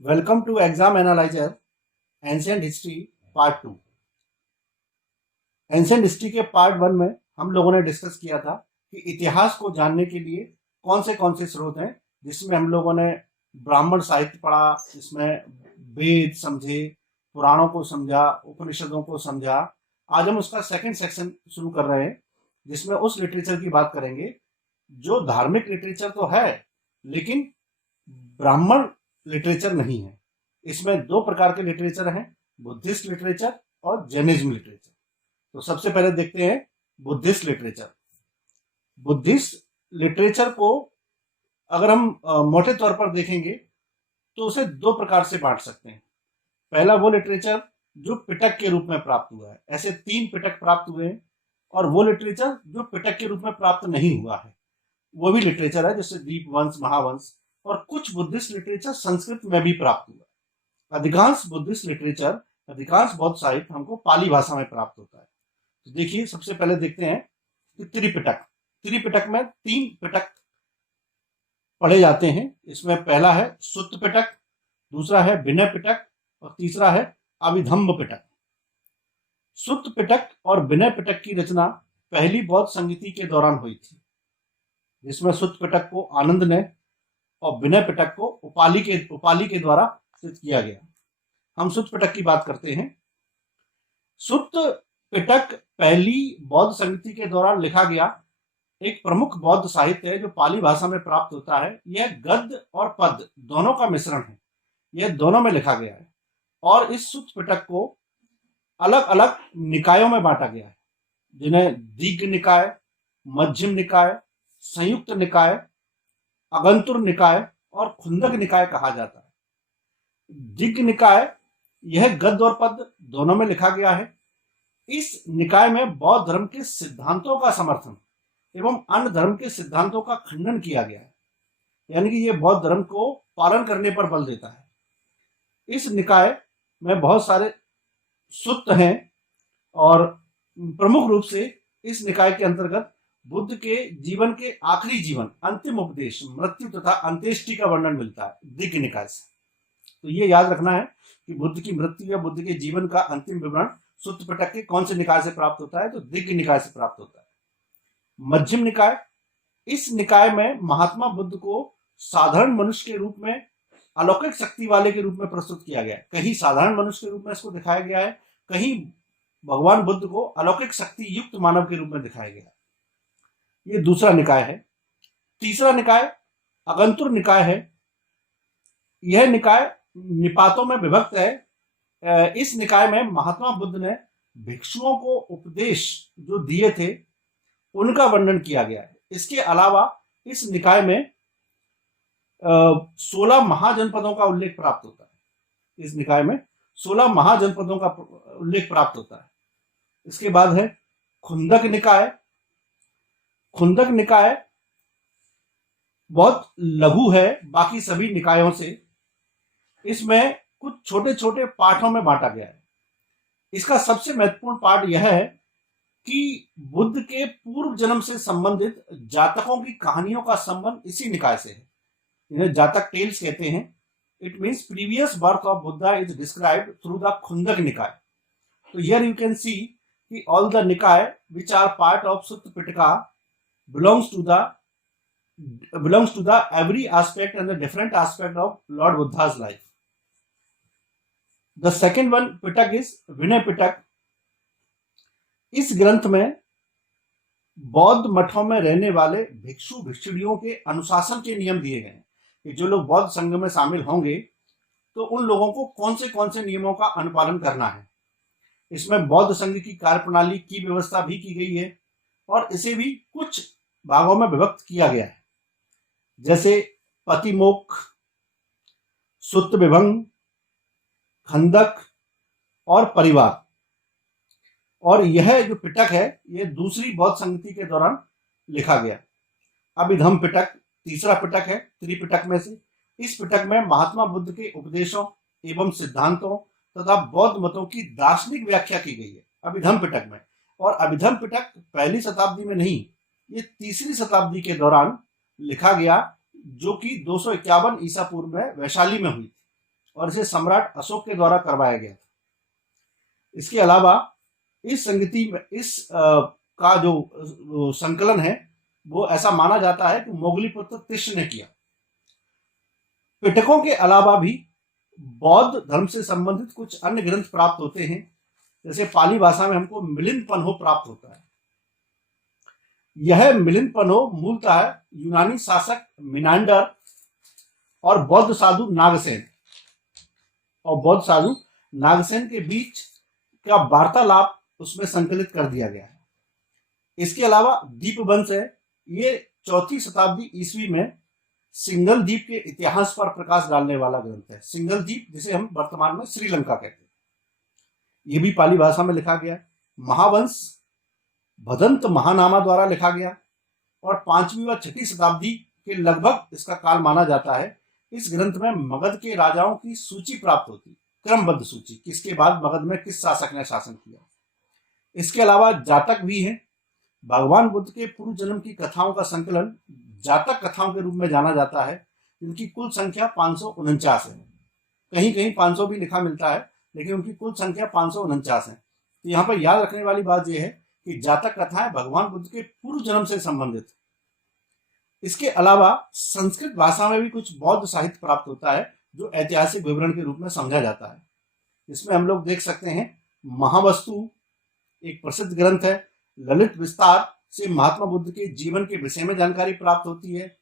Welcome to exam analyser ancient history part 2। Ancient history के part 1 में हम लोगों ने डिस्कस किया था कि इतिहास को जानने के लिए कौन से स्रोत हैं, जिसमें हम लोगों ने ब्राह्मण साहित्य पढ़ा, जिसमें वेद समझे, पुराणों को समझा, उपनिषदों को समझा। आज हम उसका सेकंड सेक्शन शुरू कर रहे हैं, जिसमें उस लिटरेचर की बात करेंगे जो धार्मिक लिटरेचर तो है लेकिन ब्राह्मण लिटरेचर नहीं है। इसमें दो प्रकार के लिटरेचर हैं, बुद्धिस्ट लिटरेचर और जैनिज्म लिटरेचर। तो सबसे पहले देखते हैं बुद्धिस्ट लिटरेचर। बुद्धिस्ट लिटरेचर को अगर हम मोटे तौर पर देखेंगे तो उसे दो प्रकार से बांट सकते हैं। पहला वो लिटरेचर जो पिटक के रूप में प्राप्त हुआ है, ऐसे 3 पिटक प्राप्त हुए हैं। और वो लिटरेचर जो पिटक के रूप में प्राप्त नहीं हुआ है, वो भी लिटरेचर है, जैसे दीपवंश, महावंश। और कुछ बुद्धिस्ट लिटरेचर संस्कृत में भी प्राप्त हुआ। अधिकांश बुद्धिस्ट लिटरेचर, अधिकांश बौद्ध साहित्य हमको पाली भाषा में प्राप्त होता है। तो देखिए, सबसे पहले देखते हैं कि त्रिपिटक। त्रिपिटक में 3 पिटक पढ़े जाते हैं। इसमें पहला है सुत्त पिटक, दूसरा है विनय पिटक और तीसरा है अभिधम्म पिटक। सुत्त पिटक और विनय पिटक की रचना पहली बौद्ध संगीति के दौरान हुई थी, जिसमें सुत्त पिटक को आनंद ने और विनय पिटक को उपाली के द्वारा सिद्ध किया गया। हम सुत्त पिटक की बात करते हैं। सुत्त पिटक पहली बौद्ध संगीति के दौरान लिखा गया एक प्रमुख बौद्ध साहित्य है जो पाली भाषा में प्राप्त होता है। यह गद्य और पद्य दोनों का मिश्रण है, यह दोनों में लिखा गया है। और इस सुत्त पिटक को अलग अलग निकायों में बांटा गया है, जिन्हें दीघ निकाय, मध्यम निकाय, संयुक्त निकाय, अगंतुर निकाय और खुंदक निकाय कहा जाता है। दिग्ग निकाय, यह गद्य और पद्य दोनों में लिखा गया है। इस निकाय में बौद्ध धर्म के सिद्धांतों का समर्थन एवं अन्य धर्म के सिद्धांतों का खंडन किया गया है, यानी कि यह बौद्ध धर्म को पालन करने पर बल देता है। इस निकाय में बहुत सारे सुत्त हैं और प्रमुख रूप से इस निकाय के अंतर्गत बुद्ध के जीवन के आखिरी जीवन, अंतिम उपदेश, मृत्यु तथा अंत्येष्टि का वर्णन मिलता है दिग्ग निकाय से। तो ये याद रखना है कि बुद्ध की मृत्यु या बुद्ध के जीवन का अंतिम विवरण सुत्त पिटक के कौन से निकाय से प्राप्त होता है, तो दिग्ग निकाय से प्राप्त होता है। मध्यम निकाय, इस निकाय में महात्मा बुद्ध को साधारण मनुष्य के रूप में, अलौकिक शक्ति वाले के रूप में प्रस्तुत किया गया है। कहीं साधारण मनुष्य के रूप में इसको दिखाया गया है, कहीं भगवान बुद्ध को अलौकिक शक्ति युक्त मानव के रूप में दिखाया गया है। ये दूसरा निकाय है। तीसरा निकाय अगंतुर निकाय है। यह निकाय निपातों में विभक्त है। इस निकाय में महात्मा बुद्ध ने भिक्षुओं को उपदेश जो दिए थे उनका वर्णन किया गया है। इसके अलावा इस निकाय में 16 महाजनपदों का उल्लेख प्राप्त होता है। इस निकाय में 16 महाजनपदों का उल्लेख प्राप्त होता है। इसके बाद है खुंदक निकाय। खुंदक निकाय बहुत लघु है बाकी सभी निकायों से। इसमें कुछ छोटे छोटे पाठों में बांटा गया है। इसका सबसे महत्वपूर्ण पाठ यह है कि बुद्ध के पूर्व जन्म से संबंधित जातकों की कहानियों का संबंध इसी निकाय से है। इन्हें जातक टेल्स कहते हैं। It means previous birth of Buddha is described through the Khuddaka Nikaya. तो हियर यू कैन सी कि all the Nikaya which are part of Sutta Pitaka belongs to the every aspect and the different aspect of Lord Buddha's life. The second one Pitak is Vinay Pitak. इस ग्रंथ में बौद्ध मठों में रहने वाले भिक्षु भिक्षुणियों के अनुशासन के नियम दिए गए हैं कि जो लोग बौद्ध संघ में शामिल होंगे तो उन लोगों को कौन से नियमों का अनुपालन करना है। इसमें बौद्ध संघ की कार्यप्रणाली की व्यवस्था भी की गई है और इसे भी कुछ भागों में विभक्त किया गया है, जैसे पतिमोक्ष, सुत्त विभंग, खंदक और परिवार। और यह जो पिटक है यह दूसरी बौद्ध संगति के दौरान लिखा गया। अभिधम्म पिटक तीसरा पिटक है त्रिपिटक में से। इस पिटक में महात्मा बुद्ध के उपदेशों एवं सिद्धांतों तथा बौद्ध मतों की दार्शनिक व्याख्या की गई है अभिधम्म पिटक में। और अभिधम्म पिटक पहली शताब्दी में नहीं, ये तीसरी शताब्दी के दौरान लिखा गया, जो कि 251 ईसा पूर्व में वैशाली में हुई थी। और इसे सम्राट अशोक के द्वारा करवाया गया था। इसके अलावा इस संगति में का जो संकलन है वो ऐसा माना जाता है कि मोगली पुत्र तिष्ण ने किया। पिटकों के अलावा भी बौद्ध धर्म से संबंधित कुछ अन्य ग्रंथ प्राप्त होते हैं, जैसे पाली भाषा में हमको मिलिंद पन्हो प्राप्त होता है। यह मिलिंद पन्हो मूलतः यूनानी शासक मिनांडर और बौद्ध साधु नागसेन के बीच का वार्तालाप उसमें संकलित कर दिया गया है। इसके अलावा दीपवंश है, ये 4वीं शताब्दी ईस्वी में सिंघल द्वीप के इतिहास पर प्रकाश डालने वाला ग्रंथ है। सिंघल द्वीप जिसे हम वर्तमान में श्रीलंका कहते हैं, ये भी पाली भाषा में लिखा गया। महावंश भदंत महानामा द्वारा लिखा गया और 5वीं व 6वीं शताब्दी के लगभग इसका काल माना जाता है। इस ग्रंथ में मगध के राजाओं की सूची प्राप्त होती, क्रमबद्ध सूची, किसके बाद मगध में किस शासक ने शासन किया। इसके अलावा जातक भी है। भगवान बुद्ध के पूर्व जन्म की कथाओं का संकलन जातक कथाओं के रूप में जाना जाता है, जिनकी कुल संख्या 549 है। कहीं कहीं 500 भी लिखा मिलता है, लेकिन उनकी कुल संख्या 549 है। तो यहाँ पर याद रखने वाली बात यह है कि जातक कथाएं भगवान बुद्ध के पूर्व जन्म से संबंधित। इसके अलावा संस्कृत भाषा में भी कुछ बौद्ध साहित्य प्राप्त होता है, जो ऐतिहासिक विवरण के रूप में समझा जाता है। इसमें हम लोग देख सकते हैं महावस्तु एक प्रसिद्ध ग्रंथ है। ललित विस्तार से महात्मा बुद्ध के जीवन के विषय में जानकारी प्राप्त होती है।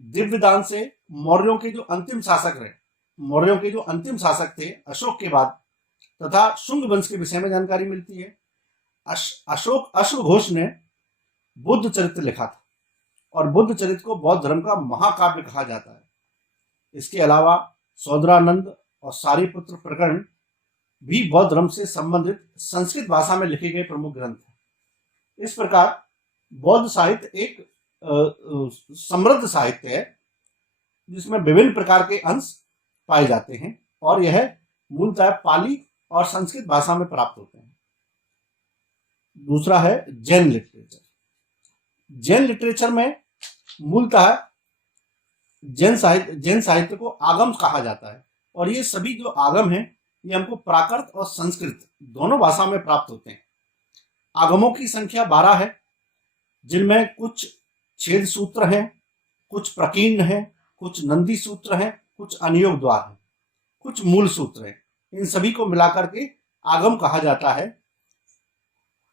दिव्यदान से मौर्यों के जो अंतिम शासक थे अशोक के बाद, तथा शुंग वंश के विषय में जानकारी मिलती है। अशोक अश्वघोष ने बुद्ध चरित्र लिखा था और बुद्ध चरित्र को बौद्ध धर्म का महाकाव्य कहा जाता है। इसके अलावा सौदरानंद और सारिपुत्र प्रकरण भी बौद्ध धर्म से संबंधित संस्कृत भाषा में लिखे गए प्रमुख ग्रंथ हैं। इस प्रकार बौद्ध साहित्य एक समृद्ध साहित्य है, जिसमें विभिन्न प्रकार के अंश पाए जाते हैं और यह मूलतः पाली और संस्कृत भाषा में प्राप्त होते हैं। दूसरा है जैन लिटरेचर। जैन लिटरेचर में मूलतः जैन साहित्य को आगम कहा जाता है और ये सभी जो आगम हैं ये हमको प्राकृत और संस्कृत दोनों भाषा में प्राप्त होते हैं। आगमों की संख्या 12 है, जिनमें कुछ छेद सूत्र हैं, कुछ प्रकीर्ण हैं, कुछ नंदी सूत्र हैं, कुछ अनियोग द्वार हैं, कुछ मूल सूत्र हैं। इन सभी को मिलाकर के आगम कहा जाता है।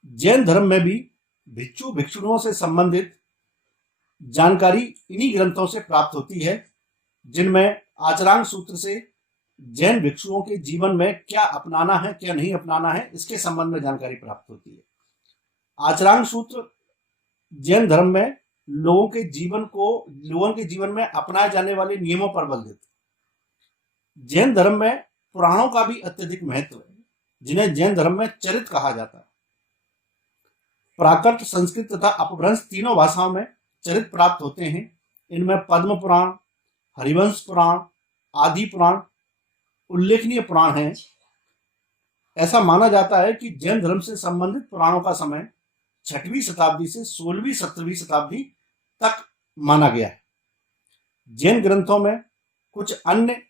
जैन धर्म में भी भिक्षु भिक्षुणियों से संबंधित जानकारी इन्हीं ग्रंथों से प्राप्त होती है, जिनमें आचरांग सूत्र से जैन भिक्षुओं के जीवन में क्या अपनाना है क्या नहीं अपनाना है इसके संबंध में जानकारी प्राप्त होती है। आचरांग सूत्र जैन धर्म में लोगों के जीवन में अपनाए जाने वाले नियमों पर बल देते। जैन धर्म में पुराणों का भी अत्यधिक महत्व है, जिन्हें जैन धर्म में चरित्र कहा जाता है। प्राकृत, संस्कृत तथा अपभ्रंश तीनों भाषाओं में चरित्र प्राप्त होते हैं। इनमें पद्म पुराण, हरिवंश पुराण, आदि पुराण उल्लेखनीय पुराण हैं। ऐसा माना जाता है कि जैन धर्म से संबंधित पुराणों का समय 6वीं शताब्दी से 16वीं 17वीं शताब्दी तक माना गया है। जैन ग्रंथों में कुछ अन्य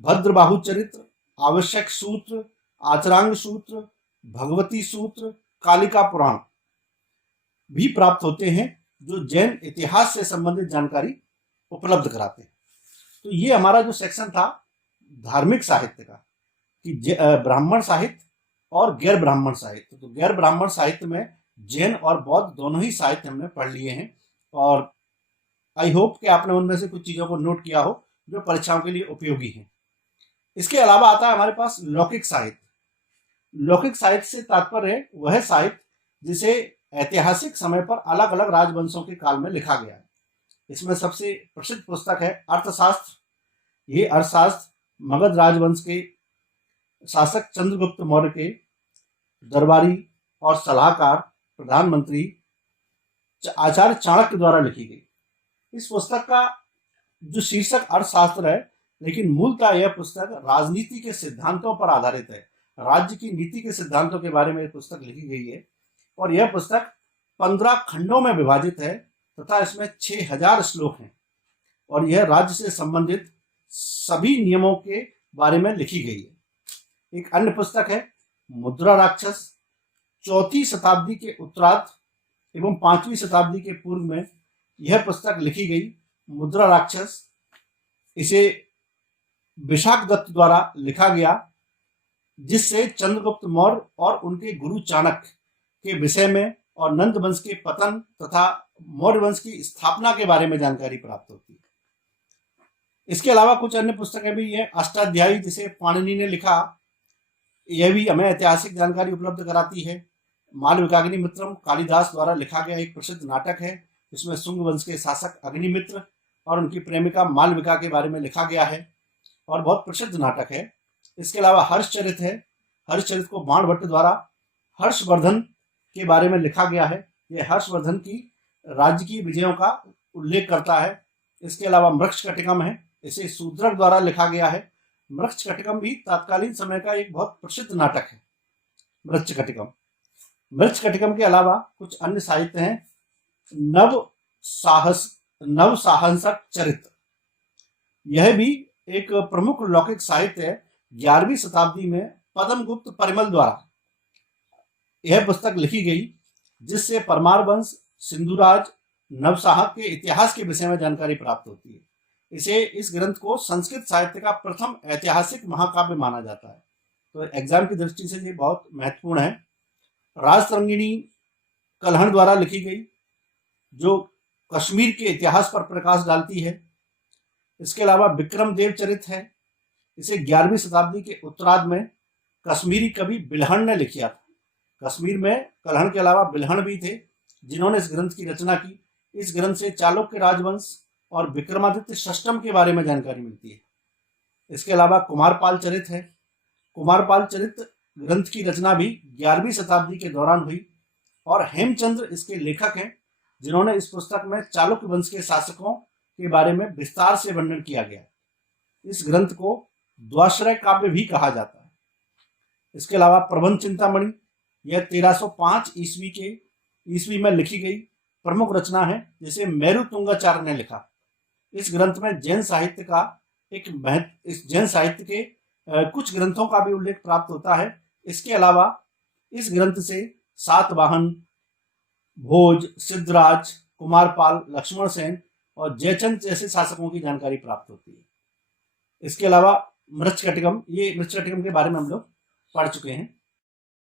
भद्रबाहु चरित्र, आवश्यक सूत्र, आचरांग सूत्र, भगवती सूत्र, कालिका पुराण भी प्राप्त होते हैं, जो जैन इतिहास से संबंधित जानकारी उपलब्ध कराते हैं। तो ये हमारा जो सेक्शन था धार्मिक साहित्य का, कि ब्राह्मण साहित्य और गैर ब्राह्मण साहित्य। तो गैर ब्राह्मण साहित्य में जैन और बौद्ध दोनों ही साहित्य हमने पढ़ लिए हैं और आई होप कि आपने उनमें से कुछ चीजों को नोट किया हो जो परीक्षाओं के लिए उपयोगी हैं। इसके अलावा आता है हमारे पास लौकिक साहित्य। लौकिक साहित्य से तात्पर्य वह साहित्य जिसे ऐतिहासिक समय पर अलग अलग राजवंशों के काल में लिखा गया है। इसमें सबसे प्रसिद्ध पुस्तक है अर्थशास्त्र। ये अर्थशास्त्र मगध राजवंश के शासक चंद्रगुप्त मौर्य के दरबारी और सलाहकार प्रधानमंत्री आचार्य चाणक्य द्वारा लिखी गई। इस पुस्तक का जो शीर्षक अर्थशास्त्र है, लेकिन मूलतः यह पुस्तक राजनीति के सिद्धांतों पर आधारित है। राज्य की नीति के सिद्धांतों के बारे में यह पुस्तक लिखी गई है और यह पुस्तक 15 खंडों में विभाजित है तथा इसमें 6000 श्लोक हैं और यह राज्य से संबंधित सभी नियमों के बारे में लिखी गई है। एक अन्य पुस्तक है मुद्रा राक्षस, 4वीं शताब्दी के उत्तरार्ध एवं 5वीं शताब्दी के पूर्व में यह पुस्तक लिखी गई। मुद्रा राक्षस, इसे विशाख दत्त द्वारा लिखा गया, जिससे चंद्रगुप्त मौर्य और उनके गुरु चाणक्य के विषय में और नंद वंश के पतन तथा मौर्य वंश की स्थापना के बारे में जानकारी प्राप्त होती है। इसके अलावा कुछ अन्य पुस्तकें भी हैं। अष्टाध्यायी, जिसे पाणिनि ने लिखा, यह भी हमें ऐतिहासिक जानकारी उपलब्ध कराती है। मालविकाग्निमित्रम, कालिदास द्वारा लिखा गया एक प्रसिद्ध नाटक है, जिसमें शुंग वंश के शासक अग्निमित्र और उनकी प्रेमिका मालविका के बारे में लिखा गया है और बहुत प्रसिद्ध नाटक है। इसके अलावा हर्षचरित है। हर्षचरित को बाणभट्ट द्वारा हर्षवर्धन के बारे में लिखा गया है। यह हर्षवर्धन की राज्य की विजयों का उल्लेख करता है। इसके अलावा मृक्षकटिकम है, इसे शूद्रक द्वारा लिखा गया है। मृक्षकटिकम भी तत्कालीन समय का एक बहुत प्रसिद्ध नाटक है। मृक्षकटिकम के अलावा कुछ अन्य साहित्य हैं। नव साहसक चरित्र, यह भी एक प्रमुख लौकिक साहित्य है। 11वीं शताब्दी में पद्मगुप्त परिमल द्वारा यह पुस्तक लिखी गई, जिससे परमार वंश, सिंधुराज, नवसाहक के इतिहास के विषय में जानकारी प्राप्त होती है। इस ग्रंथ को संस्कृत साहित्य का प्रथम ऐतिहासिक महाकाव्य माना जाता है। तो एग्जाम की दृष्टि से ये बहुत महत्वपूर्ण है। राजतरंगिणी कल्हण द्वारा लिखी गई, जो कश्मीर के इतिहास पर प्रकाश डालती है। इसके अलावा विक्रमदेव चरित है, इसे 11वीं शताब्दी के उत्तरार्ध में कश्मीरी कवि बिल्हण ने लिखा था। कश्मीर में कल्हण के अलावा बिल्हण भी थे, जिन्होंने इस ग्रंथ की रचना की। इस ग्रंथ से चालुक्य राजवंश और विक्रमादित्य षष्टम के बारे में जानकारी मिलती है। इसके अलावा कुमारपाल चरित है। कुमारपाल चरित ग्रंथ की रचना भी 11वीं शताब्दी के दौरान हुई और हेमचंद्र इसके लेखक हैं, जिन्होंने इस पुस्तक में चालुक्य वंश के शासकों के बारे में विस्तार से वर्णन किया गया। इस ग्रंथ को द्वाश्रय काव्य भी कहा जाता है। इसके अलावा प्रबंध चिंतामणि, यह 1305 ईस्वी में लिखी गई प्रमुख रचना है, जिसे मेरु तुंगाचार्य ने लिखा। इस ग्रंथ में जैन साहित्य के कुछ ग्रंथों का भी उल्लेख प्राप्त होता है। इसके अलावा इस ग्रंथ से सातवाहन, भोज, सिद्धराज, कुमारपाल, लक्ष्मण सेन और जयचंद जैसे शासकों की जानकारी प्राप्त होती है। इसके अलावा मृच्छकटिकम के बारे में हम लोग पढ़ चुके हैं।